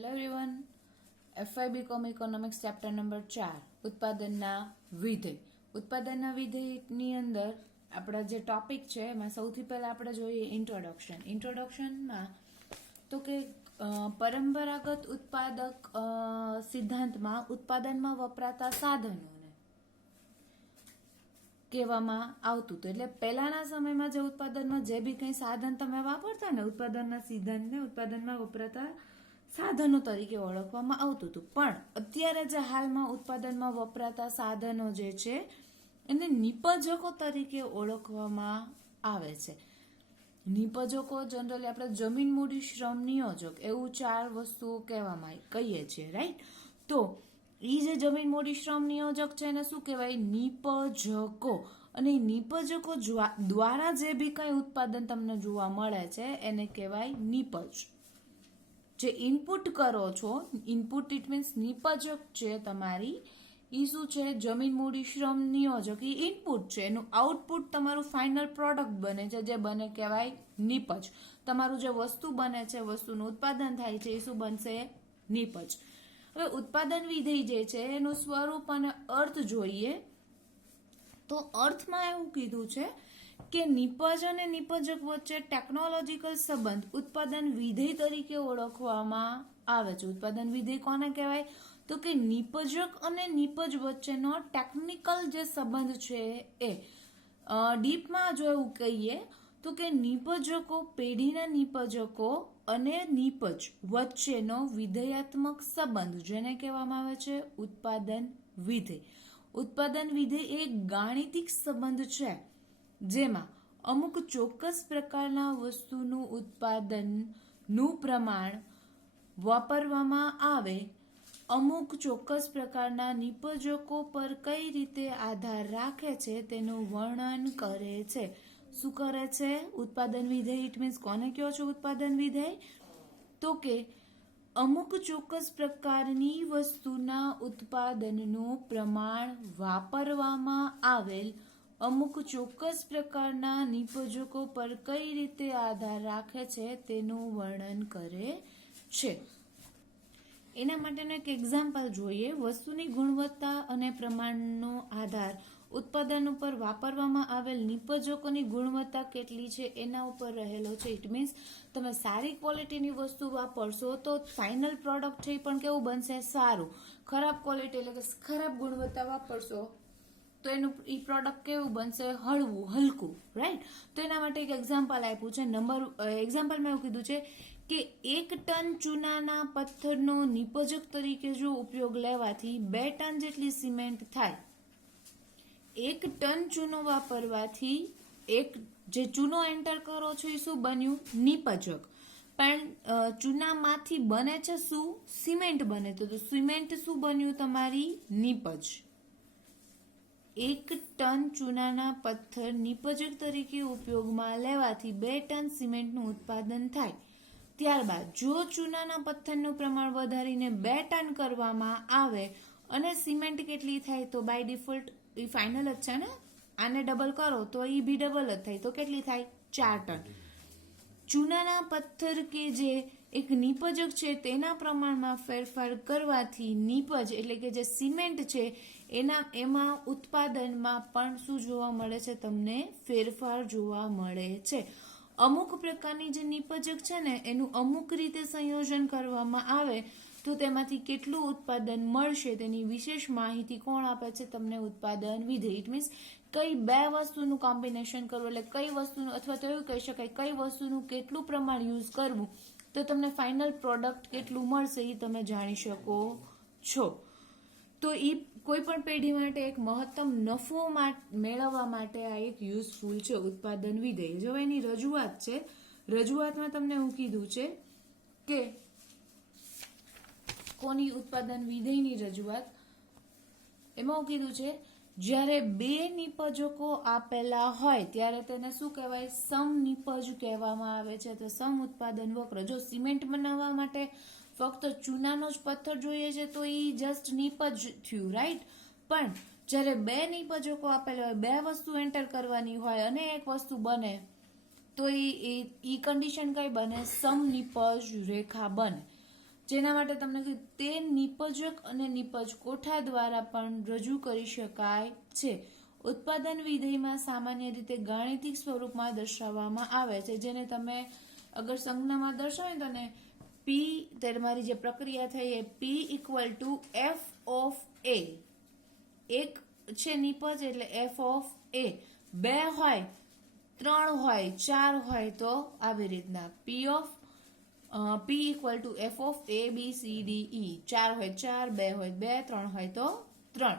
Hello everyone, FY BCom economics chapter number 4 ઉત્પાદનના વિધેય. ઉત્પાદનના વિધેયની અંદર આપણા જે ટોપિક છે એમાં સૌથી પહેલા આપણે જોઈએ ઇન્ટ્રોડક્શનમાં તો કે પરંપરાગત ઉત્પાદક સિદ્ધાંતમાં ઉત્પાદનમાં વપરાતા સાધનોને કહેવામાં આવતું હતું. એટલે પહેલાના સમયમાં જે ઉત્પાદનમાં જે બી કંઈ સાધન તમે વાપરતા ને ઉત્પાદનના સિદ્ધાંતને ઉત્પાદનમાં વપરાતા સાધનો તરીકે ઓળખવામાં આવતું હતું. પણ અત્યારે જે હાલમાં ઉત્પાદનમાં વપરાતા સાધનો જે છે એને નિપજકો તરીકે ઓળખવામાં આવે છે. નિપજકો જનરલી આપણે જમીન, મૂડી, શ્રમ, નિયોજક એવું 4 વસ્તુઓ કહીએ છીએ, રાઈટ? તો એ જે જમીન, મૂડી, શ્રમ, નિયોજક છે એને શું કહેવાય? નિપજકો. અને નિપજકો દ્વારા જે બી કંઈ ઉત્પાદન તમને જોવા મળે છે એને કહેવાય નિપજ. જે ઇનપુટ કરો છો, ઇનપુટ ઇટ મીન્સ નિપજક છે તમારી, એ શું છે? જમીન, મૂડી, શ્રમ, નિયોજક એ ઇનપુટ છે. એનું આઉટપુટ તમારું ફાઇનલ પ્રોડક્ટ બને છે, જે બને કહેવાય નિપજ. તમારું જે વસ્તુ બને છે, વસ્તુનું ઉત્પાદન થાય છે, એ શું બનશે? નિપજ. હવે ઉત્પાદન વિધેય જે છે એનું સ્વરૂપ અને અર્થ જોઈએ તો અર્થમાં એવું કીધું છે કે નિપજ અને નિપજક વચ્ચે ટેકનોલોજીકલ સંબંધ ઉત્પાદન વિધેય તરીકે ઓળખવામાં આવે છે. ઉત્પાદન વિધેય કોને કહેવાય? તો કે નિપજક અને નિપજ વચ્ચેનો ટેકનિકલ જે સંબંધ છે એ. ડીપમાં જો એવું કહીએ તો કે નિપજકો, પેઢીના નિપજકો અને નિપજ વચ્ચેનો વિધેયાત્મક સંબંધ જેને કહેવામાં આવે છે ઉત્પાદન વિધેય. ઉત્પાદન વિધેય એ ગાણિતિક સંબંધ છે જેમાં અમુક ચોક્કસ પ્રકારના વસ્તુનું ઉત્પાદનનું પ્રમાણ વાપરવામાં આવે, અમુક ચોક્કસ પ્રકારના નિપજકો પર કઈ રીતે આધાર રાખે છે તેનું વર્ણન કરે છે. શું કરે છે? ઉત્પાદન વિધેય. ઇટ મીન્સ કોને કહો છો ઉત્પાદન વિધેય? તો કે અમુક ચોક્કસ પ્રકારની વસ્તુના ઉત્પાદનનું પ્રમાણ વાપરવામાં આવેલ અમુક ચોક્કસ પ્રકારના નિપજકો પર કઈ રીતે આધાર રાખે છે તેનું વર્ણન કરે છે. એના માટેનું એક એક્ઝામ્પલ જોઈએ. વસ્તુની ગુણવત્તા અને પ્રમાણનો આધાર ઉત્પાદન ઉપર વાપરવામાં આવેલ નિપજકોની ગુણવત્તા કેટલી છે એના ઉપર રહેલો છે. ઇટ મીન્સ તમે સારી ક્વોલિટીની વસ્તુ વાપરશો તો ફાઇનલ પ્રોડક્ટ છે પણ કેવું બનશે? સારું. ખરાબ ક્વોલિટી એટલે કે ખરાબ ગુણવત્તા વાપરશો તો એનું એ પ્રોડક્ટ કેવું બનશે? હલકું, રાઈટ? તો એના માટે એક એક્ઝામ્પલ આપ્યું છે. એક્ઝામ્પલમાં એવું કીધું છે કે 1 ટન ચૂનાના પથ્થરનો નિપજક તરીકે જો ઉપયોગ લેવાથી 2 ટન જેટલી સિમેન્ટ થાય. 1 ટન ચૂનો વાપરવાથી જે ચૂનો એન્ટર કરો છો એ શું બન્યું? નિપજક. પણ ચૂનામાંથી બને છે શું? સિમેન્ટ બને. તો સિમેન્ટ શું બન્યું? તમારી નિપજ. 1 ટન ચૂનાના પથ્થર નિપજક તરીકે ઉપયોગમાં લેવાથી 2 ટન સિમેન્ટનું ઉત્પાદન થાય. ત્યારબાદ જો ચૂનાના પથ્થરનું પ્રમાણ વધારીને 2 ટન કરવામાં આવે અને સિમેન્ટ કેટલી થાય? તો બાય ડિફોલ્ટ એ ફાઇનલ જ છે ને, આને ડબલ કરો તો એ બી ડબલ જ થાય. તો કેટલી થાય? 4 ટન. ચૂનાના પથ્થર કે જે એક નિપજક છે તેના પ્રમાણમાં ફેરફાર કરવાથી નિપજ એટલે કે જે સિમેન્ટ છે એમાં ઉત્પાદનમાં પણ શું જોવા મળે છે? તમને ફેરફાર જોવા મળે છે. અમુક પ્રકારની જે નિપજક છે ને એનું અમુક રીતે સંયોજન કરવામાં આવે તો તેમાંથી કેટલું ઉત્પાદન મળશે તેની વિશેષ માહિતી કોણ આપે છે? તમને ઉત્પાદન વિધેય. ઇટ મીન્સ કઈ 2 વસ્તુનું કોમ્બિનેશન કરવું એટલે કઈ વસ્તુનું, અથવા તો એવું કહી શકાય કઈ વસ્તુનું કેટલું પ્રમાણ યુઝ કરવું તો તમને ફાઇનલ પ્રોડક્ટ કેટલું મળશે એ તમે જાણી શકો છો. તો એ કોઈ પણ પેઢી માટે એક મહત્તમ નફો મેળવવા માટે આ એક યુઝફુલ છે ઉત્પાદન વિધેય. જો એની રજૂઆત છે, રજૂઆતમાં તમને એવું કીધું છે કે કોની ઉત્પાદન વિધેયની રજૂઆત? એમાં એવું કીધું છે જ્યારે 2 નિપજકો આપેલા હોય ત્યારે તેને શું કહેવાય? સમનિપજ કહેવામાં આવે છે. તો સમ ઉત્પાદન વક્ર. જો સિમેન્ટ બનાવવા માટે ફક્ત ચૂનાનો જ પથ્થર જોઈએ છે તો એ જસ્ટ નિપજ થયું, રાઈટ? પણ જ્યારે 2 નિપજકો આપેલા હોય, 2 વસ્તુ એન્ટર કરવાની હોય અને એક વસ્તુ બને તો એ કન્ડિશન કઈ બને? સમનિપજ રેખા બને. જેના માટે તમને કીધું તે નિપજક અને નિપજ કોઠા દ્વારા પણ રજૂ કરી શકાય છે. ઉત્પાદન વિધેયમાં સામાન્ય રીતે ગાણિતિક સ્વરૂપમાં દર્શાવવામાં આવે છે, જેને તમે અગર સંજ્ઞામાં દર્શાવે તો ને પી, તમારી જે પ્રક્રિયા થઈ એ પી ઇક્વલ ટુ એફ ઓફ એ. એક છે નિપજ એટલે એફ ઓફ એ. 2 હોય, 3 હોય, 4 હોય તો આવી રીતના P equal to F of A B C D E. 4 હોય 4, 2 હોય 2, 3 હોય તો 3.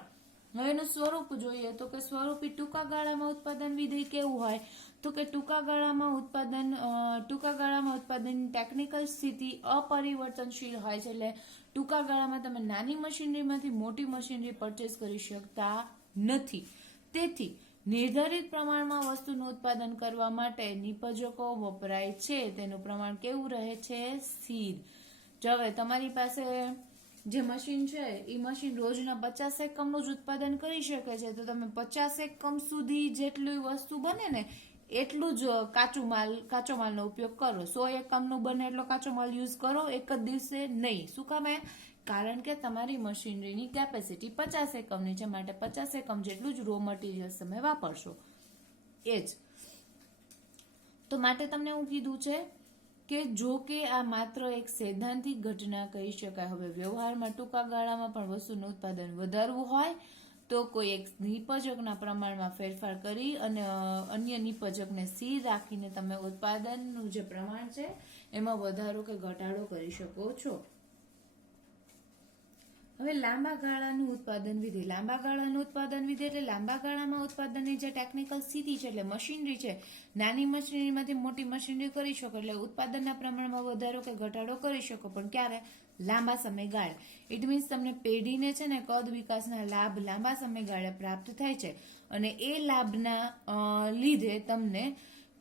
હવે એનું સ્વરૂપ જોઈએ તો કે સ્વરૂપી ટૂંકા ગાળામાં ઉત્પાદન વિધેય કેવું હોય તો કે ટૂંકા ગાળામાં ઉત્પાદન ટેકનિકલ સ્થિતિ અપરિવર્તનશીલ હોય છે. એટલે ટૂંકા ગાળામાં તમે નાની મશીનરીમાંથી મોટી મશીનરી પરચેસ કરી શકતા નથી. તેથી નિર્ધારિત પ્રમાણમાં વસ્તુનું ઉત્પાદન કરવા માટે નિપજકો વપરાય છે. તેનું પ્રમાણ કેવું રહે છે? સ્થિર. જો હવે તમારી પાસે જે મશીન છે એ મશીન રોજના 50 એકમનું જ ઉત્પાદન કરી શકે છે, તો તમે 50 એકમ સુધી જેટલી વસ્તુ બને ને એટલું જ કાચો માલનો ઉપયોગ કરો. 100 એકમનું બને એટલો કાચો માલ યુઝ કરો એક જ દિવસે નહીં. શું કામ? કારણ કે તમારી મશીનરીની કેપેસિટી 50 એકમની છે, માટે 50 એકમ જેટલું જ રો મટીરિયલ્સ તમે વાપરશો. એ જ તો માટે તમને એવું કીધું છે કે જો કે આ માત્ર એક સૈદ્ધાંતિક ઘટના કહી શકાય. હવે વ્યવહારમાં ટૂંકા ગાળામાં પણ વસ્તુનું ઉત્પાદન વધારવું હોય તો કોઈ એક નિપજકના પ્રમાણમાં ફેરફાર કરી અને અન્ય નિપજકને સ્થિર રાખીને તમે ઉત્પાદનનું જે પ્રમાણ છે એમાં વધારો કે ઘટાડો કરી શકો છો. હવે લાંબા ગાળાનું ઉત્પાદન વિધિ. લાંબા ગાળાનું ઉત્પાદન વિધિ એટલે લાંબા ગાળામાં ઉત્પાદનની જે ટેકનિકલ સ્થિતિ છે એટલે મશીનરી છે, નાની મશીનરીમાંથી મોટી મશીનરી કરી શકો એટલે ઉત્પાદનના પ્રમાણમાં વધારો કે ઘટાડો કરી શકો, પણ ક્યારે? લાંબા સમયગાળે. ઇટ મીન્સ તમને પેઢીને છે ને કદ વિકાસના લાભ લાંબા સમયગાળે પ્રાપ્ત થાય છે અને એ લાભના લીધે તમને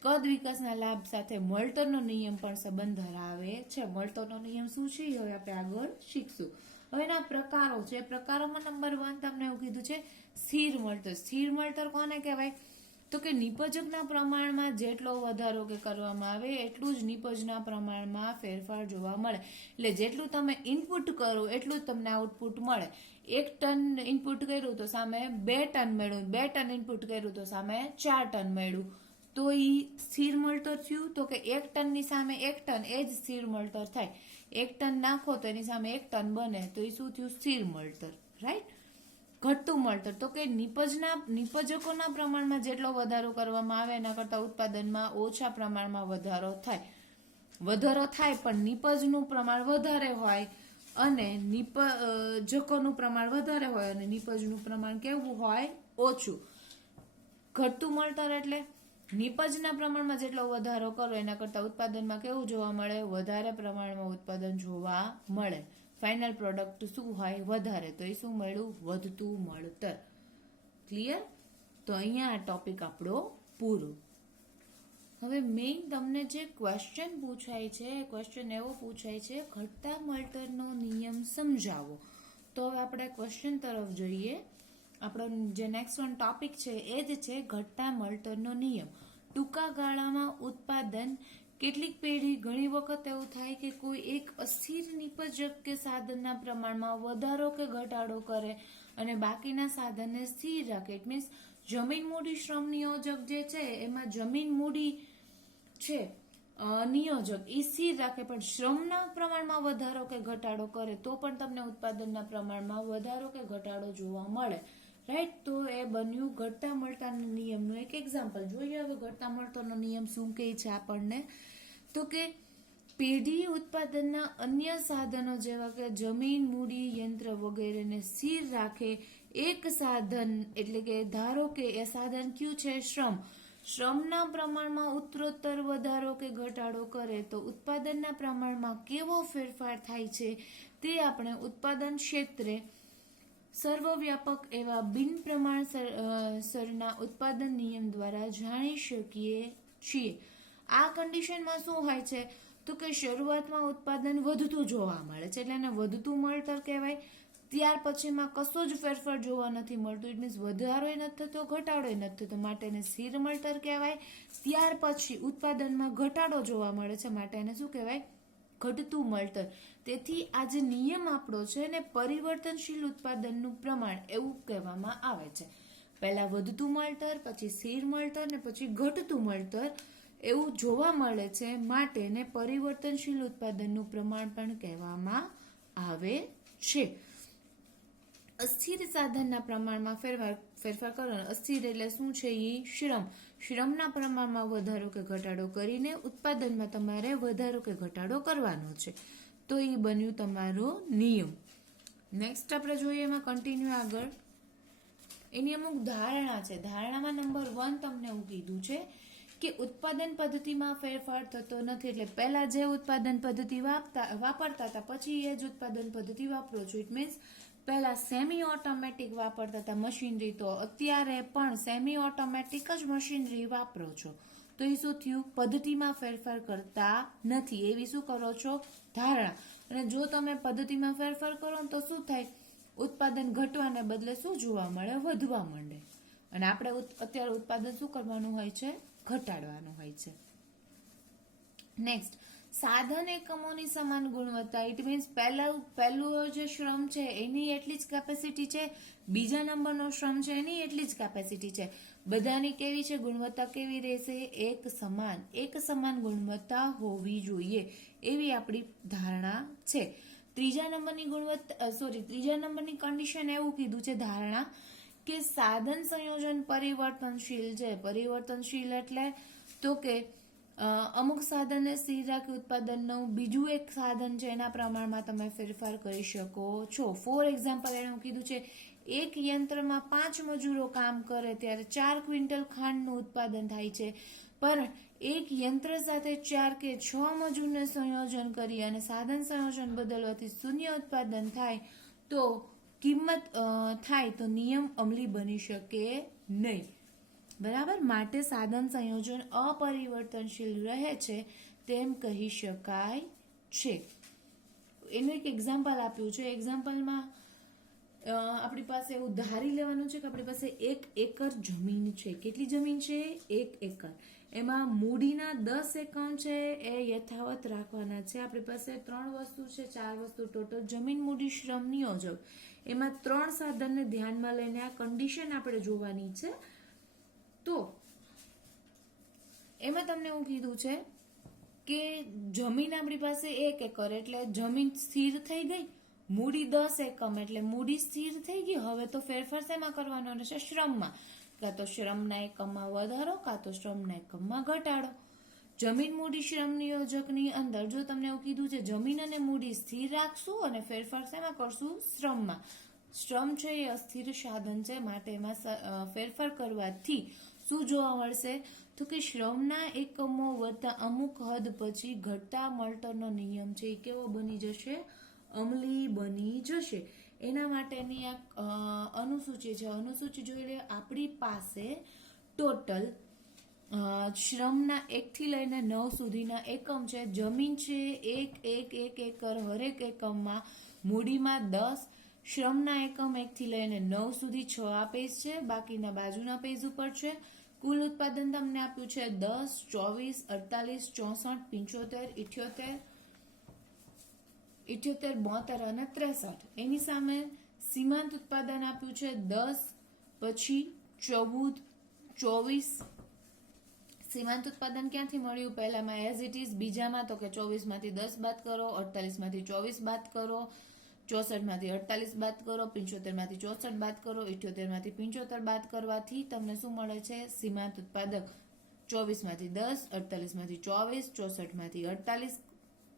કદ વિકાસના લાભ સાથે મોલ્ટરનો નિયમ પણ સંબંધ ધરાવે છે. મોલ્ટરનો નિયમ શું છે હવે આપણે આગળ શીખશું. હવે એના પ્રકારો છે. પ્રકારોમાં નંબર 1 તમને એવું કીધું છે સ્થિર મોલ્ટર. સ્થિર મોલ્ટર કોને કહેવાય? તો કે નિપજકના પ્રમાણમાં જેટલો વધારો કે કરવામાં આવે એટલું જ નિપજના પ્રમાણમાં ફેરફાર જોવા મળે. એટલે જેટલું તમે ઇનપુટ કરો એટલું જ તમને આઉટપુટ મળે. 1 ટન ઇનપુટ કર્યું તો સામે 2 ટન મળ્યું, 2 ટન ઇનપુટ કર્યું તો સામે 4 ટન મળ્યું. તો એ સ્થિર મોલ્ટર થયું. તો કે 1 ટનની સામે 1 ટન એ જ સ્થિર મોલ્ટર થાય. 1 ટન નાખો તો એની સામે 1 ટન બને તો એ શું થયું? સ્થિર મોલ્ટર. રાઈટ. ઘટતું મોલ્ટર તો કે નિપજકોના પ્રમાણમાં જેટલો વધારો કરવામાં આવે એના કરતા ઉત્પાદનમાં ઓછા પ્રમાણમાં વધારો થાય. વધારો થાય પણ નિપજનું પ્રમાણ વધારે હોય અને નિપજકોનું પ્રમાણ વધારે હોય અને નિપજનું પ્રમાણ કેવું હોય? ઓછું. ઘટતું મોલ્ટર એટલે નિપજના પ્રમાણમાં જેટલો વધારો કરો એના કરતા ઉત્પાદનમાં કેવું જોવા મળે? વધારે પ્રમાણમાં ઉત્પાદન જોવા મળે. ફાઇનલ પ્રોડક્ટ શું હોય? વધારે. તો એ શું મળ્યું? વધતું મોલ્ટર. ક્લિયર? તો અહીંયા આ ટોપિક આપણો પૂરો. હવે મેઇન તમને જે ક્વેશ્ચન પૂછાય છે એ ક્વેશ્ચન એવો પૂછાય છે ઘટતા મોલ્ટરનો નિયમ સમજાવો. તો હવે આપણે ક્વેશ્ચન તરફ જોઈએ. આપણો જે નેક્સ્ટ વન ટોપિક છે એ જ છે ઘટતા મોલ્ટરનો નિયમ. ટૂંકા ગાળામાં ઉત્પાદન કેટલીક પેઢી ઘણી વખત એવું થાય કે કોઈ એક અસ્થિર નિપજક કે સાધનના પ્રમાણમાં વધારો કે ઘટાડો કરે અને બાકીના સાધનને સ્થિર રાખે. ઇટ મીન્સ જમીન મૂડી શ્રમ નિયોજક જે છે એમાં જમીન મૂડી છે નિયોજક એ સ્થિર રાખે પણ શ્રમના પ્રમાણમાં વધારો કે ઘટાડો કરે તો પણ તમને ઉત્પાદનના પ્રમાણમાં વધારો કે ઘટાડો જોવા મળે. રાઈટ. તો એ બન્યું ઘટતા મોલ્ટરના નિયમનું એક એક્ઝામ્પલ. જોઈએ હવે ઘટતા મોલ્ટરનો નિયમ શું કહે છે આપણને. તો કે પેઢી ઉત્પાદનના અન્ય સાધનો જેવા કે જમીન મૂડી યંત્ર વગેરેને સ્થિર રાખે. એક સાધન એટલે કે ધારો કે એ સાધન કયું છે? શ્રમ. શ્રમના પ્રમાણમાં ઉત્તરોત્તર વધારો કે ઘટાડો કરે તો ઉત્પાદનના પ્રમાણમાં કેવો ફેરફાર થાય છે તે આપણે ઉત્પાદન ક્ષેત્રે સર્વવ્યાપક એવા બિન પ્રમાણસરના ઉત્પાદન નિયમ દ્વારા જાણી શકીએ છીએ. આ કન્ડિશનમાં શું હોય છે તો કે શરૂઆતમાં ઉત્પાદન વધતું જોવા મળે છે એટલે એને વધતું મોલ્ટર કહેવાય. ત્યાર પછીમાં કશો જ ફેરફાર જોવા નથી મળતું. ઇટ મીન્સ વધારોય નથી થતો, ઘટાડોય નથી થતો, માટે એને સ્થિર મોલ્ટર કહેવાય. ત્યાર પછી ઉત્પાદનમાં ઘટાડો જોવા મળે છે માટે એને શું કહેવાય? ઘટતું મોલ્ટર. તેથી આ જે નિયમ આપણો છે ને પરિવર્તનશીલ ઉત્પાદનનું પ્રમાણ એવું કહેવામાં આવે છે. પહેલા વધતું મળતર, પછી સ્થિર મળતર ને પછી ઘટતું મળતર એવું જોવા મળે છે, માટે ને પરિવર્તનશીલ ઉત્પાદનનું પ્રમાણ પણ કહેવામાં આવે છે. અસ્થિર સાધનના પ્રમાણમાં ફેરફાર કરવાનો. અસ્થિર એટલે શું છે? એ શ્રમના પ્રમાણમાં વધારો કે ઘટાડો કરીને ઉત્પાદનમાં તમારે વધારો કે ઘટાડો કરવાનો છે. તો એ બન્યું તમારો નિયમ. નેક્સ્ટ આપણે જોઈએ એમાં કન્ટિન્યુ આગળ. એની અમુક ધારણા છે. ધારણામાં નંબર 1 તમને એવું કીધું છે કે ઉત્પાદન પદ્ધતિમાં ફેરફાર થતો નથી. એટલે પહેલા જે ઉત્પાદન પદ્ધતિ વાપરતા હતા પછી એ જ ઉત્પાદન પદ્ધતિ વાપરો છો. ઇટ મીન્સ પહેલા સેમી ઓટોમેટિક વાપરતા હતા મશીનરી, તો અત્યારે પણ સેમી ઓટોમેટિક જ મશીનરી વાપરો છો. તો એ શું થયું? પદ્ધતિમાં ફેરફાર કરતા નથી. એવી શું કરો છો? ધારણા. અને જો તમે પદ્ધતિમાં ફેરફાર કરો તો શું થાય? ઉત્પાદન ઘટવાને બદલે શું જોવા મળે? વધવા માંડે. અને આપણે અત્યારે ઉત્પાદન શું કરવાનું હોય છે? ઘટાડવાનું હોય છે. નેક્સ્ટ, સાધન એકમોની સમાન ગુણવત્તા. ઇટ મીન્સ પહેલું જે શ્રમ છે એની એટલી જ કેપેસિટી છે, બીજા નંબરનો શ્રમ છે એની એટલી જ કેપેસિટી છે. બધાની કેવી છે ગુણવત્તા? કેવી રહેશે? એક સમાન ગુણવત્તા હોવી જોઈએ એવી આપણી ધારણા છે. ત્રીજા નંબરની કન્ડિશન એવું કીધું છે ધારણા કે સાધન સંયોજન પરિવર્તનશીલ છે. પરિવર્તનશીલ એટલે તો કે અમુક સાધનને સ્થિર રાખી ઉત્પાદનનું બીજું એક સાધન છે એના પ્રમાણમાં તમે ફેરફાર કરી શકો છો. ફોર એક્ઝામ્પલ એને કીધું છે એક યંત્રમાં 5 મજૂરો કામ કરે ત્યારે 4 ક્વિન્ટલ ખાંડનું ઉત્પાદન થાય છે. પણ એક યંત્ર સાથે 4 કે 6 મજૂરને સંયોજન કરી અને સાધન સંયોજન બદલવાથી શૂન્ય ઉત્પાદન થાય તો નિયમ અમલી બની શકે નહીં. બરાબર. માટે સાધન સંયોજન અપરિવર્તનશીલ રહે છે તેમ કહી શકાય છે. એનું એક એક્ઝામ્પલ આપ્યું છે. એક્ઝામ્પલમાં આપણી પાસે એવું ધારી લેવાનું છે કે આપણી પાસે 1 એકર જમીન છે. કેટલી જમીન છે? 1 એકર. એમાં મૂડીના 10 એકમ છે એ યથાવત રાખવાના છે. આપણી પાસે 3 વસ્તુ છે, 4 વસ્તુ ટોટલ જમીન, મૂડી, શ્રમ, નિયોજક. એમાં 3 સાધનને ધ્યાનમાં લઈને આ કન્ડિશન આપણે જોવાની છે. તો એમાં તમને એવું કીધું છે કે જમીન આપણી પાસે 1 એકર એટલે જમીન સ્થિર થઈ ગઈ. મૂડી 10 એકમ એટલે મૂડી સ્થિર થઈ ગઈ. હવે તો ફેરફાર શેમાં કરવાનો રહેશે? શ્રમમાં. કાં તો શ્રમના એકમમાં વધારો, કાં તો શ્રમના એકમમાં ઘટાડો. જમીન, મૂડી, શ્રમ, નિયોજકની અંદર જો તમને એવું કીધું છે જમીન અને મૂડી સ્થિર રાખશું અને ફેરફાર શેમાં કરશું? શ્રમમાં. શ્રમ છે એ અસ્થિર સાધન છે, માટે એમાં ફેરફાર કરવાથી શું જોવા મળશે? તો કે શ્રમના એકમો વધતા અમુક હદ પછી ઘટતા મળતરનો નિયમ છે એ કેવો બની જશે? અમલી બની જશે. એના માટેની આ અનુસૂચિ છે. અનુસૂચિ જોઈ લે. આપણી પાસે ટોટલ શ્રમના 1 થી લઈને 9 સુધીના એકમ છે. જમીન છે 1 એકર, હરેક એકમમાં મૂડીમાં 10, શ્રમના એકમ 1 થી લઈને 9 સુધી 6 આ પેજ છે, બાકીના બાજુના પેજ ઉપર છે. કુલ ઉત્પાદન તમને આપ્યું છે 10, 24, 48, 64, 75, 78, 72 અને 63. એની સામે સીમાંત ઉત્પાદન આપ્યું છે 10, પછી 14, 24. સીમાંત ઉત્પાદન ક્યાંથી મળ્યું? પહેલામાં એઝ ઇટ ઇઝ, બીજામાં તો કે 24 માંથી 10 બાદ કરો, 48 માંથી 24 બાદ કરો, 64 માંથી 48 બાદ કરો, 75 માંથી 64 બાદ કરો, 78 માંથી 75 બાદ કરવાથી તમને શું મળે છે? સીમાંત ઉત્પાદક. 24 માંથી 10, 48 માંથી 24, 64 માંથી 48,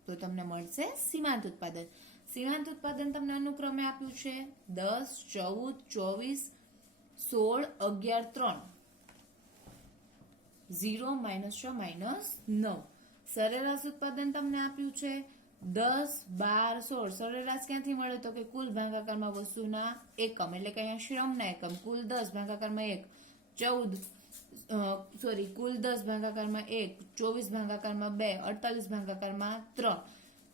તો તમને મળશે સીમાંત ઉત્પાદન. સીમાંત ઉત્પાદન તમને અનુક્રમે આપ્યું છે 10, 14, 24, 16, 11, 3, 0, -6, -9. સરેરાશ ઉત્પાદન તમને આપ્યું છે 10, 12, 16. સરેરાશ ક્યાંથી મળે? તો કે કુલ ભાગાકારમાં વસ્તુના એકમ, એટલે કે અહીંયા શ્રમના એકમ. કુલ 10 ભાગાકારમાં 1, 14, કુલ 10 ભાગાકારમાં 1, 24 ભાગાકારમાં 2, 48 ભાગાકારમાં 3.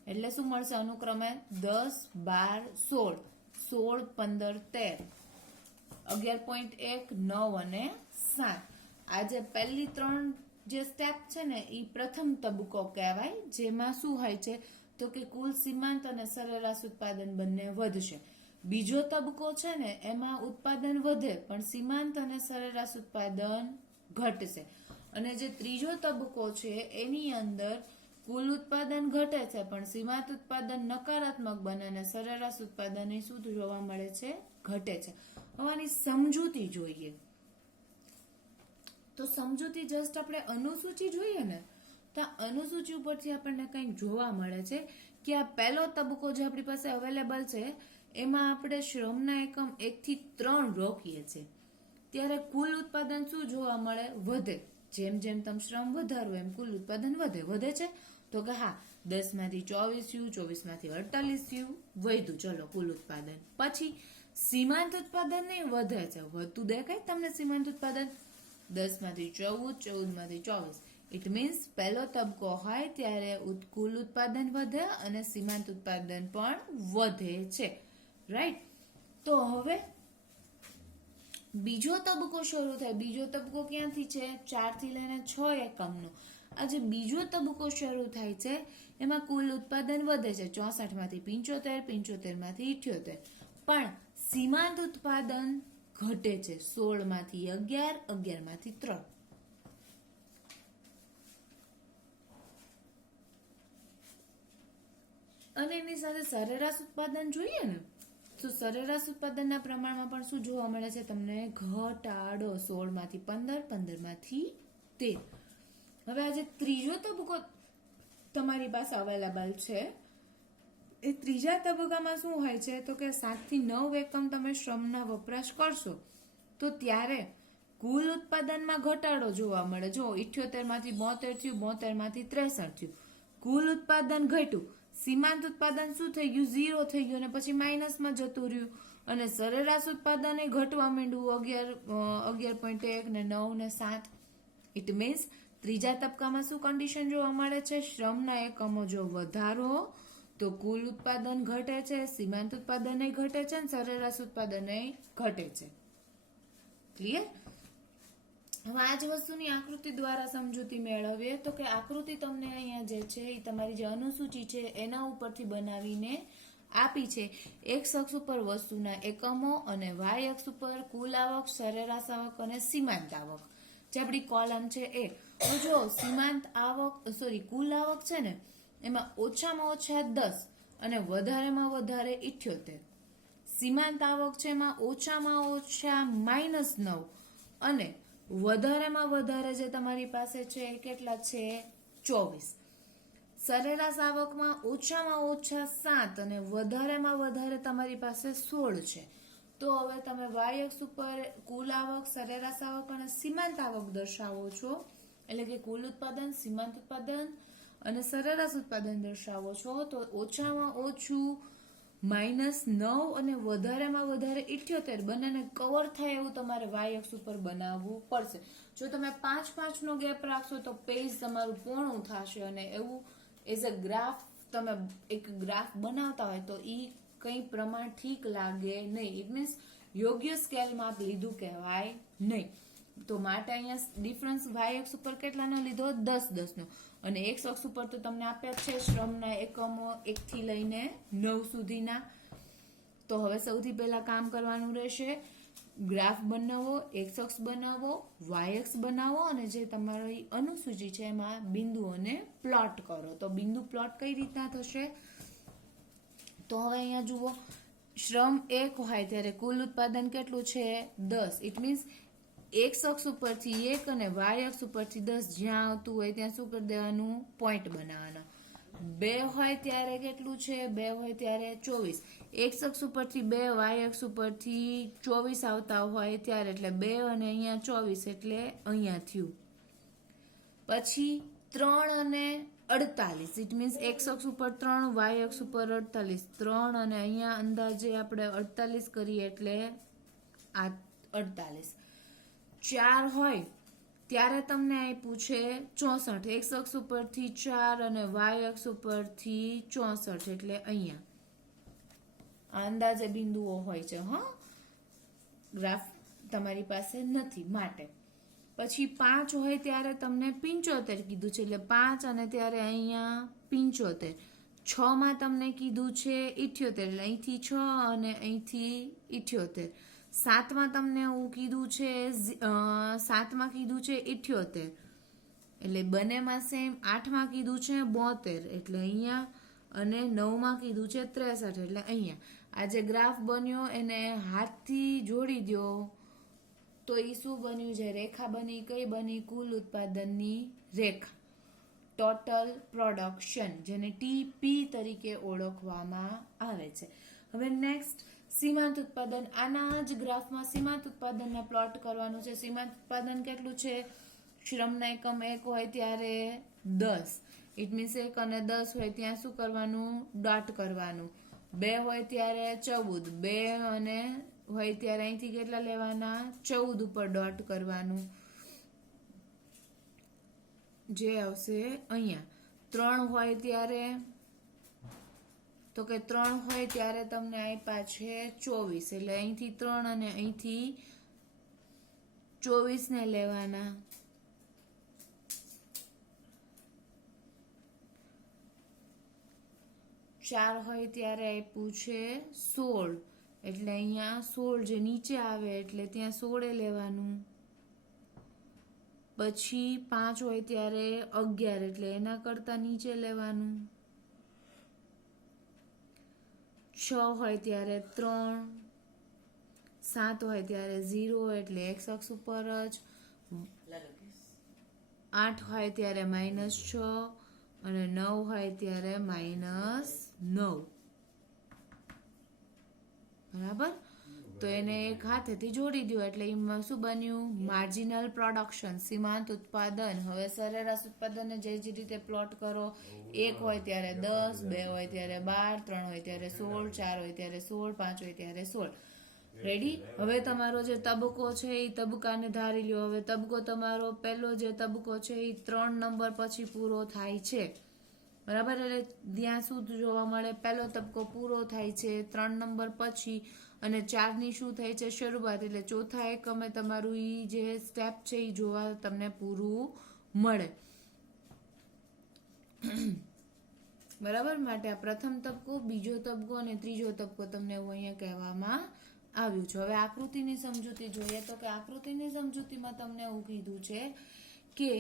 એટલે શું મળશે? અનુક્રમે 10, 12, 16, 16, 15, 13, 11.1, 9 અને 7. આ જે પહેલી 3 જે સ્ટેપ છે ને એ પ્રથમ તબક્કો કહેવાય, જેમાં શું હોય છે? તો કે કુલ સીમાંત અને સરેરાશ ઉત્પાદન બંને વધશે. બીજો તબક્કો છે ને એમાં ઉત્પાદન વધે પણ સીમાંત અને સરેરાશ ઉત્પાદન ઘટશે. અને જે ત્રીજો તબક્કો છે એની અંદર કુલ ઉત્પાદન ઘટે છે પણ સીમાંત ઉત્પાદન નકારાત્મક બને અને સરેરાશ ઉત્પાદન શું જોવા મળે છે? ઘટે છે. હવે આની સમજૂતી જોઈએ તો સમજૂતી જસ્ટ આપણે અનુસૂચિ જોઈએ ને તો અનુસૂચિ ઉપરથી આપણને કંઈક જોવા મળે છે કે આ પહેલો તબક્કો જે આપણી પાસે અવેલેબલ છે એમાં આપણે શ્રમના એકમ 1 થી 3 રોકીએ છીએ ત્યારે કુલ ઉત્પાદન શું જોવા મળે? વધે. જેમ જેમ તમે શ્રમ વધારો એમ કુલ ઉત્પાદન વધે છે તો કે હા 10 માંથી 24 થયું, 24 માંથી 48 થયું, વધ્યું. ચલો કુલ ઉત્પાદન. પછી સીમાંત ઉત્પાદન નહીં વધે છે, વધતું દેખાય તમને સીમાંત ઉત્પાદન? 10 માંથી 14, 14 માંથી 24. ઇટ મીન્સ પહેલો તબક્કો હોય ત્યારે કુલ ઉત્પાદન વધે અને સીમાંત ઉત્પાદન પણ વધે છે. રાઈટ. તો હવે બીજો તબક્કો શરૂ થાય. બીજો તબક્કો ક્યાંથી છે? 4 થી લઈને 6 એકમનો. આ જે બીજો તબક્કો શરૂ થાય છે એમાં કુલ ઉત્પાદન વધે છે 64 માંથી 75, 75 માંથી 78. પણ સીમાંત ઉત્પાદન ઘટે છે 16 માંથી 11, 11 માંથી 3. અને એની સાથે સરેરાશ ઉત્પાદન જોઈએ ને તો સરેરાશ ઉત્પાદનના પ્રમાણમાં પણ શું જોવા મળે છે તમને? ઘટાડો 16 માંથી 15, 15 માંથી 13. હવે આજે ત્રીજો તબક્કો તમારી પાસે અવેલેબલ છે એ ત્રીજા તબક્કામાં શું હોય છે તો કે 7 થી 9 એકમ તમે શ્રમના વપરાશ કરશો તો ત્યારે કુલ ઉત્પાદનમાં ઘટાડો જોવા મળે. જો 78 માંથી 72 થયું, 72 માંથી 63 થયું. કુલ ઉત્પાદન ઘટ્યું. સીમાંત ઉત્પાદન શું થઈ ગયું? 0 થઈ ગયું અને પછી માઇનસમાં જતું રહ્યું. અને સરેરાશ ઉત્પાદન એ ઘટવા માંડ્યું 11.1 ને 9 ને 7. ઇટ મીન્સ ત્રીજા તબક્કામાં શું કન્ડિશન જોવા મળે છે? શ્રમના એકમો જો વધારો તો કુલ ઉત્પાદન ઘટે છે, સીમાંત ઉત્પાદન ઘટે છે અને સરેરાશ ઉત્પાદન ઘટે છે. ક્લિયર? હવે આ જ વસ્તુની આકૃતિ દ્વારા સમજૂતી મેળવીએ તો કે આકૃતિ તમને અહીંયા જે છે એ તમારી જે અનુસૂચિ છે એના ઉપરથી બનાવીને આપી છે. એક્સ અક્ષ ઉપર વસ્તુના એકમો અને વાય અક્ષ ઉપર કુલ આવક, સરેરાશ આવક અને સીમાંત આવક જે આપણી કોલમ છે એ. જો સીમાંત આવક કુલ આવક છે ને એમાં ઓછામાં ઓછા 10 અને વધારેમાં વધારે 78. સીમાંત આવક છે એમાં ઓછામાં ઓછા -9 અને વધારેમાં વધારે જે તમારી પાસે છે એ કેટલા છે? 24. સરેરાશ આવકમાં ઓછામાં ઓછા 7 અને વધારેમાં વધારે તમારી પાસે 16 છે. તો હવે તમે વાય અક્ષ ઉપર કુલ આવક, સરેરાશ આવક અને સીમાંત આવક દર્શાવો છો એટલે કે કુલ ઉત્પાદન, સીમાંત ઉત્પાદન અને સરેરાશ ઉત્પાદન દર્શાવો છો તો ઓછામાં ઓછું -9 અને વધારેમાં વધારે 78 બંનેને કવર થાય એવું તમારે વાય અક્ષ ઉપર બનાવવું પડશે. જો તમે 5-5 નો ગેપ રાખશો તો પેજ તમારું પોણું થશે અને એવું એઝ અ ગ્રાફ તમે એક ગ્રાફ બનાવતા હોય તો ઈ કંઈ પ્રમાણ ઠીક લાગે નહીં. ઇટ મીન્સ યોગ્ય સ્કેલ માપ લીધું કહેવાય નહીં. તો માટે અહીંયા ડિફરન્સ વાય અક્ષ ઉપર કેટલાનો લીધો? 10-10 નો. અને એક્સ અક્ષ ઉપર તો તમને આપ્યા છે શ્રમના એકમો 1 થી લઈને 9 સુધીના. તો હવે સૌથી પહેલા કામ કરવાનું રહેશે ગ્રાફ બનાવો, એક્સ અક્ષ બનાવો, વાય અક્ષ બનાવો અને જે તમારી અનુસૂચિ છે એમાં બિંદુઓને પ્લોટ કરો. તો બિંદુ પ્લોટ કઈ રીતના થશે? તો હવે અહીંયા જુઓ શ્રમ 1 હોય ત્યારે કુલ ઉત્પાદન કેટલું છે? 10. ઇટ મીન્સ એક્સ અક્ષ ઉપરથી 1 અને વાય અક્ષ ઉપરથી 10 જ્યાં આવતું હોય ત્યાં શું કરી દેવાનું? પોઈન્ટ બનાવવાના. 2 હોય ત્યારે કેટલું છે? 2 હોય ત્યારે 24. એક્સ અક્ષ ઉપરથી 2, વાય અક્ષ ઉપરથી 24 આવતા હોય ત્યારે એટલે 2 અને અહીંયા 24 એટલે અહીંયા થયું. પછી 3 અને 48. ઇટ મીન્સ એક્સ અક્ષ ઉપર 3, વાય અક્ષ ઉપર 48. 3 અને અહીંયા અંદાજે આપણે 48 કરીએ એટલે આ 48. 4 હોય ત્યારે તમને આપ્યું છે 64. એક્સ અક્ષ ઉપરથી 4 અને વાય અક્ષ ઉપરથી 64 એટલે અહીંયા અંદાજે બિંદુઓ હોય છે. ગ્રાફ તમારી પાસે નથી માટે. પછી 5 હોય ત્યારે તમને 75 કીધું છે એટલે 5 અને ત્યારે અહીંયા 75. 6 માં તમને કીધું છે 78, એટલે અહીંથી 6 અને અહીંથી 78. 7 માં તમને એવું કીધું છે 7 માં કીધું છે 78, એટલે બંનેમાં સેમ. 8 માં કીધું છે 72, એટલે અહીંયા, અને 9 માં કીધું છે 63, એટલે અહીંયા. આ જે ગ્રાફ બન્યો એને હાથથી જોડી દો તો એ શું બન્યું? જે રેખા બની, કઈ બની? કુલ ઉત્પાદનની રેખા, ટોટલ પ્રોડક્શન, જેને ટીપી તરીકે ઓળખવામાં આવે છે. હવે નેક્સ્ટ સીમાંત ઉત્પાદન. આના જ ગ્રાફમાં સીમાંત ઉત્પાદનને પ્લોટ કરવાનું છે. સીમાંત ઉત્પાદન કેટલું છે? શ્રમના એકમ 1 હોય ત્યારે 10, ઇટ મીન્સ 1 અને 10 હોય ત્યાં શું કરવાનું? ડોટ કરવાનું. 2 હોય ત્યારે 14, 2 અને હોય ત્યારે અહીંથી કેટલા લેવાના? 14 ઉપર ડોટ કરવાનું, જે આવશે અહીંયા. 3 હોય ત્યારે, તો કે 3 હોય ત્યારે તમને આપ્યા છે 24, એટલે અહીંથી 3 અને અહીંથી 24 ને લેવાના. 4 હોય ત્યારે આપ્યું છે 16, એટલે અહીંયા 16 જે નીચે આવે એટલે ત્યાં 16 લેવાનું. પછી 5 હોય ત્યારે 11, એટલે એના કરતા નીચે લેવાનું. 6 હોય ત્યારે 3, 7 હોય ત્યારે 0, એટલે x અક્ષ ઉપર જ. 8 હોય ત્યારે -6, અને 9 હોય ત્યારે -9. બરાબર? તો એને એક હાથેથી જોડી દો એટલે એમાં શું બન્યું? માર્જિનલ પ્રોડક્શન, સીમાંત ઉત્પાદન. હવે સરેરાશ ઉત્પાદનને જે રીતે પ્લોટ કરો, 1 હોય ત્યારે 10, 2 હોય ત્યારે 12, 3 હોય ત્યારે 16, 4 હોય ત્યારે 16, 5 હોય ત્યારે 16. રેડી? હવે તમારો જે તબક્કો છે એ તબક્કાને ધારી લ્યો. હવે તબક્કો તમારો પહેલો જે તબક્કો છે એ 3 નંબર પછી પૂરો થાય છે. બરાબર? એટલે ત્યાં શું જોવા મળે? પહેલો તબક્કો પૂરો થાય છે 3 નંબર પછી, અને 4 ની શું થાય છે? શરૂઆત. એટલે ચોથા એકમે તમારું ઈ જે સ્ટેપ છે એ જોવા તમને પૂરું મળે. બરાબર? માટે આ પ્રથમ તબક્કો, બીજો તબક્કો અને ત્રીજો તબક્કો તમને એવું અહીંયા કહેવામાં આવ્યું છે. હવે આકૃતિની સમજૂતી જોઈએ તો કે આકૃતિની સમજૂતીમાં તમને એવું કીધું છે કે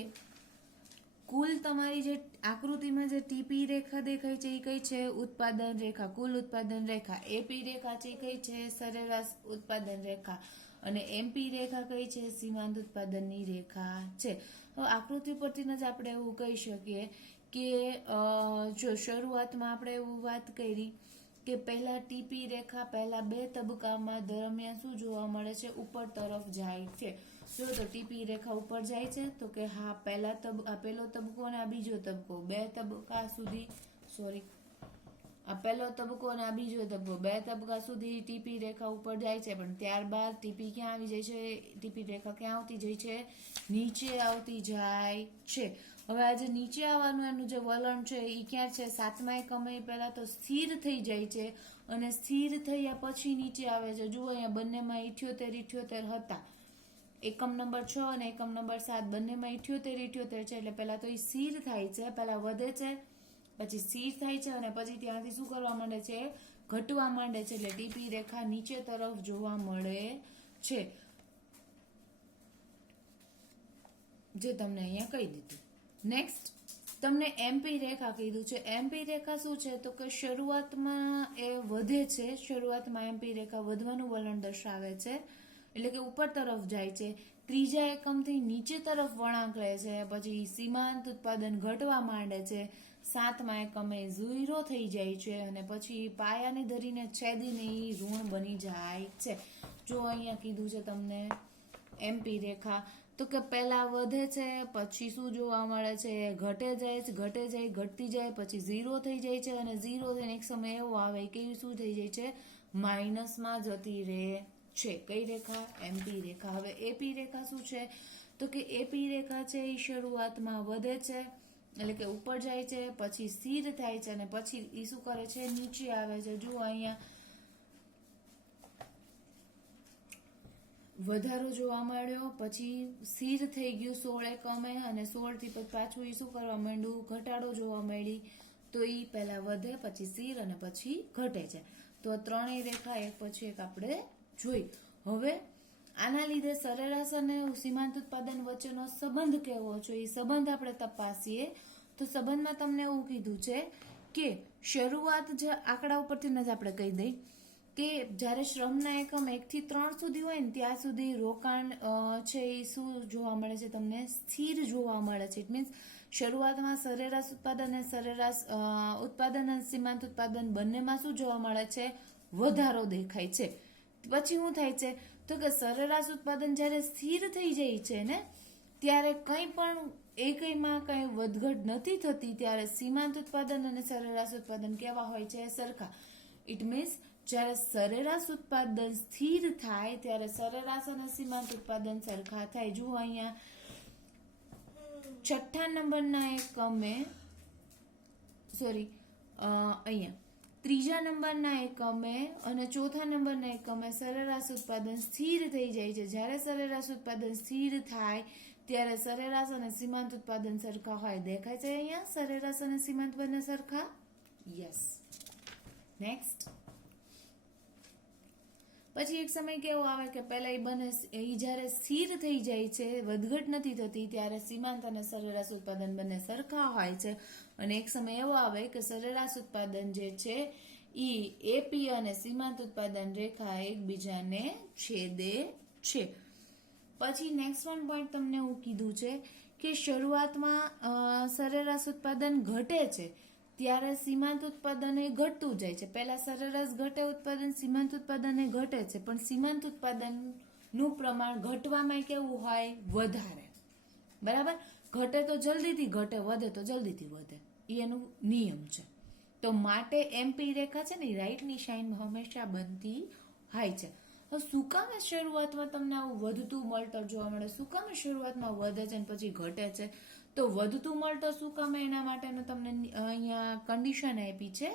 કુલ તમારી જે આકૃતિમાં જે ટીપી રેખા દેખાય છે એ કઈ છે? ઉત્પાદન રેખા, કુલ ઉત્પાદન રેખા. એપી રેખા છે કઈ છે? સરેરાશ ઉત્પાદન રેખા. અને એમપી રેખા કઈ છે? સીમાંત ઉત્પાદનની રેખા છે. હવે આકૃતિ પરથી જ આપણે એવું કહી શકીએ કે જો શરૂઆતમાં આપણે એવું વાત કરી કે પહેલા ટીપી રેખા પહેલા 2 તબક્કામાં દરમિયાન શું જોવા મળે છે? ઉપર તરફ જાય છે. જો તો ટીપી રેખા ઉપર જાય છે તો કે હા, પહેલો તબક્કો અને આ બીજો તબક્કો, 2 તબક્કા સુધી, આ પહેલો તબક્કો અને આ બીજો તબક્કો, 2 તબક્કા સુધી ટીપી રેખા ઉપર જાય છે. પણ ત્યારબાદ ટીપી ક્યાં આવી જાય છે? ટીપી રેખા ક્યાં આવતી જાય છે? નીચે આવતી જાય છે. હવે આ જે નીચે આવવાનું એનું જે વલણ છે એ ક્યાં છે? 7મા એકમે પહેલા તો સ્થિર થઈ જાય છે, અને સ્થિર થયા પછી નીચે આવે છે. જુઓ અહીંયા બંનેમાં 78 હતા. એકમ નંબર 6 અને એકમ નંબર 7 બંનેમાં 78 છે. એટલે પહેલા તો એ સ્થિર થાય છે, પહેલા વધે છે, પછી સ્થિર થાય છે, અને પછી ત્યાંથી શું કરવા માંડે છે? ઘટવા માંડે છે. એટલે ટીપી રેખા નીચે તરફ જોવા મળે છે, જે તમને અહીંયા કહી દીધું. નેક્સ્ટ તમને એમપી રેખા કીધું છે. એમપી રેખા શું છે? તો કે શરૂઆતમાં એ વધે છે. શરૂઆતમાં એમપી રેખા વધવાનું વલણ દર્શાવે છે, એટલે કે ઉપર તરફ જાય છે. ત્રીજા એકમથી નીચે તરફ વળાંક રહે છે. પછી સીમાંત ઉત્પાદન ઘટવા માંડે છે. 7મા એકમે 0 થઈ જાય છે, અને પછી પાયાની ધરીને છેદીને ઈ ઋણ બની જાય છે. જો અહીંયા કીધું છે તમને એમપી રેખા, તો કે પહેલા વધે છે, પછી શું જોવા મળે છે? ઘટે જાય, ઘટતી જાય, પછી 0 થઈ જાય છે, અને 0 થઈને એક સમય એવો આવે કે શું થઈ જાય છે? માઇનસમાં જતી રહે છે. કઈ રેખા? એમપી રેખા. હવે એપી રેખા શું છે? તો કે એપી રેખા છે એ શરૂઆતમાં વધે છે, એટલે કે ઉપર જાય છે, પછી સ્થિર થાય છે, અને પછી એ શું કરે છે? નીચે આવે છે. જુઓ અહીંયા વધારો જોવા મળ્યો, પછી સ્થિર થઈ ગયું 16 એકમે, અને 16 થી પછી પાછું એ શું કરવા માંડ્યું? ઘટાડો જોવા મળી. તો એ પહેલા વધે, પછી સ્થિર અને પછી ઘટે છે. તો ત્રણેય રેખા એક પછી એક આપણે જોઈ. હવે આના લીધે સરેરાશ અને સીમાંત ઉત્પાદન વચ્ચેનો સંબંધ કેવો છે એ સંબંધ આપણે તપાસીએ. તો સંબંધમાં તમને એવું કીધું છે કે શરૂઆત જે આંકડા ઉપરથી જ આપણે કહી દઈ કે જ્યારે શ્રમના એકમ 1 થી 3 સુધી હોય ને ત્યાં સુધી રોકાણ છે એ શું જોવા મળે છે? તમને સ્થિર જોવા મળે છે. ઇટ મીન્સ શરૂઆતમાં સરેરાશ ઉત્પાદન અને સરેરાશ ઉત્પાદન અને સીમાંત ઉત્પાદન બંનેમાં શું જોવા મળે છે? વધારો દેખાય છે. પછી શું થાય છે? તો કે સરેરાશ ઉત્પાદન જ્યારે સ્થિર થઈ જાય છે ને ત્યારે કંઈ પણ એકમાં કંઈ વધઘટ નથી થતી, ત્યારે સીમાંત ઉત્પાદન અને સરેરાશ ઉત્પાદન કેવા હોય છે? સરખા. ઇટ મીન્સ જ્યારે સરેરાશ ઉત્પાદન સ્થિર થાય ત્યારે સરેરાશ અને સીમાંત ઉત્પાદન સરખા થાય. જુઓ અહીંયા છઠ્ઠા નંબરના એકમે અહીંયા ત્રીજા નંબરના એકમે અને ચોથા નંબરના એકમે સરેરાશ ઉત્પાદન સ્થિર થઈ જાય છે. જ્યારે સરેરાશ ઉત્પાદન સ્થિર થાય ત્યારે સરેરાશ અને સીમાંત ઉત્પાદન સરખા હોય. દેખાય છે અહીંયા સરેરાશ અને સીમાંત બંને સરખા? યસ. નેક્સ્ટ. પછી એક સમય કેવો આવે કે પહેલા એ બંને જ્યારે સ્થિર થઈ જાય છે, વધઘટ નથી થતી, ત્યારે સીમાંત અને સરેરાશ ઉત્પાદન બંને સરખા હોય છે. અને એક સમય એવો આવે કે સરેરાશ ઉત્પાદન જે છે એ એપી અને સીમાંત ઉત્પાદન રેખા એકબીજાને છેદે છે. પછી નેક્સ્ટ વન પોઈન્ટ તમને એવું કીધું છે કે શરૂઆતમાં સરેરાશ ઉત્પાદન ઘટે છે ત્યારે સીમાંત ઉત્પાદન એ ઘટતું જાય છે. પહેલા સરેરાશ ઘટે ઉત્પાદન, સીમાંત ઉત્પાદન એ ઘટે છે, પણ સીમાંત ઉત્પાદનનું પ્રમાણ ઘટવામાં કેવું હોય? વધારે. બરાબર? ઘટે તો જલ્દીથી ઘટે, વધે તો જલ્દીથી વધે. એ એનો નિયમ છે. તો માટે એમપી રેખા છે ને રાઈટની સાઈનમાં હંમેશા બનતી હોય છે. શું કામ શરૂઆતમાં તમને આવું વધતું મળતર જોવા મળે? શું કામ શરૂઆતમાં વધે છે અને પછી ઘટે છે? તો વધતું મળતર શું કામ? એના માટેનું તમને અહીંયા કન્ડિશન આપી છે